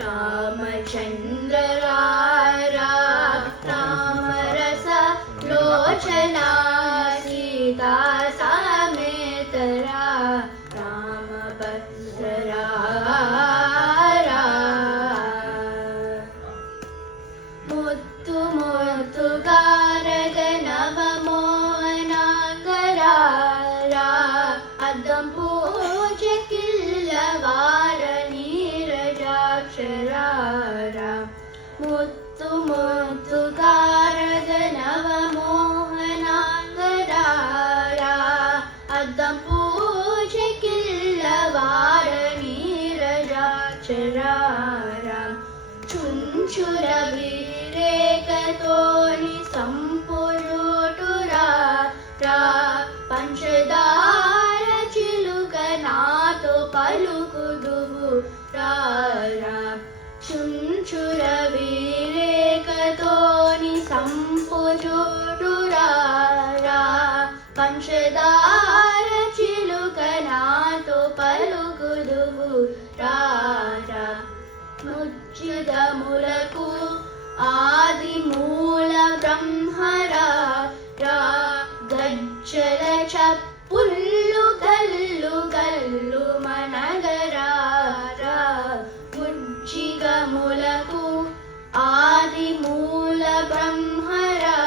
रामचन्द्र रामरस लोचना सीता समेत रामभद्र मुत्तु मुत्तुगारग नवमोहनाकर अदं पूज्य किल्लवार नीरजाक्षर मुत्तु मुत्तुगारग नवमोहनाकर अदं पूज्य किल्लवार नीरजाक्षर चुंचुर वीरेकतोनि संपुरुटुरा पंचदार चिलुकनातो पलुकुदुवु चुंचुर वीरेकतोनि संपुरुटुरा पंचदार चिलुकनातो पलुकुदुवु मुच्चिद मुलकु आदि मूल ब्रह्मरा गज्जल चप्पुल्लु गल्लु गल्लु मनगरा मुच्चिग मुलकु आदि मूल ब्रह्मरा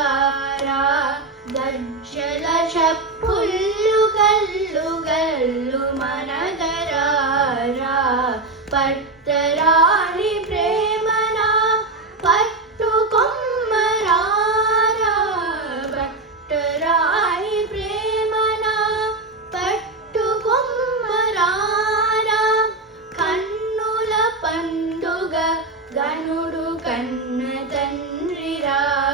गज्जल चप्पुल्लु गल्लु गल्लु मनगरा पट्टराणि प्रेमना पट्टु कोम्मरारा पट्टराणि प्रेमना पट्टु कोम्मरारा कन्नुल पंडुग गनुडु कन्न तन्रिरारा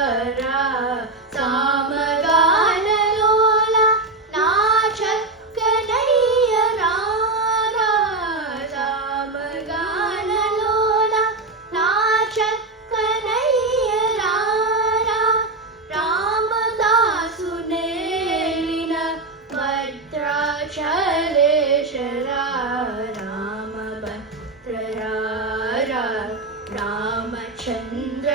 सामगानलोल नाचक्कनय्यरा रामचन्द्र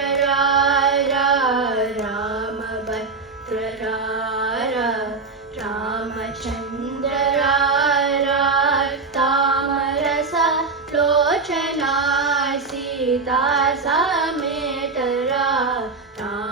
रामभद्र रामचन्द्र तामरस लोचना सीता समेत Rambhadra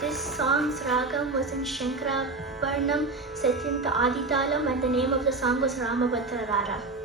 This song's ragam was in Shankarabaranam, set into Aditalam, and the name of the song was Ramabhadra Rara.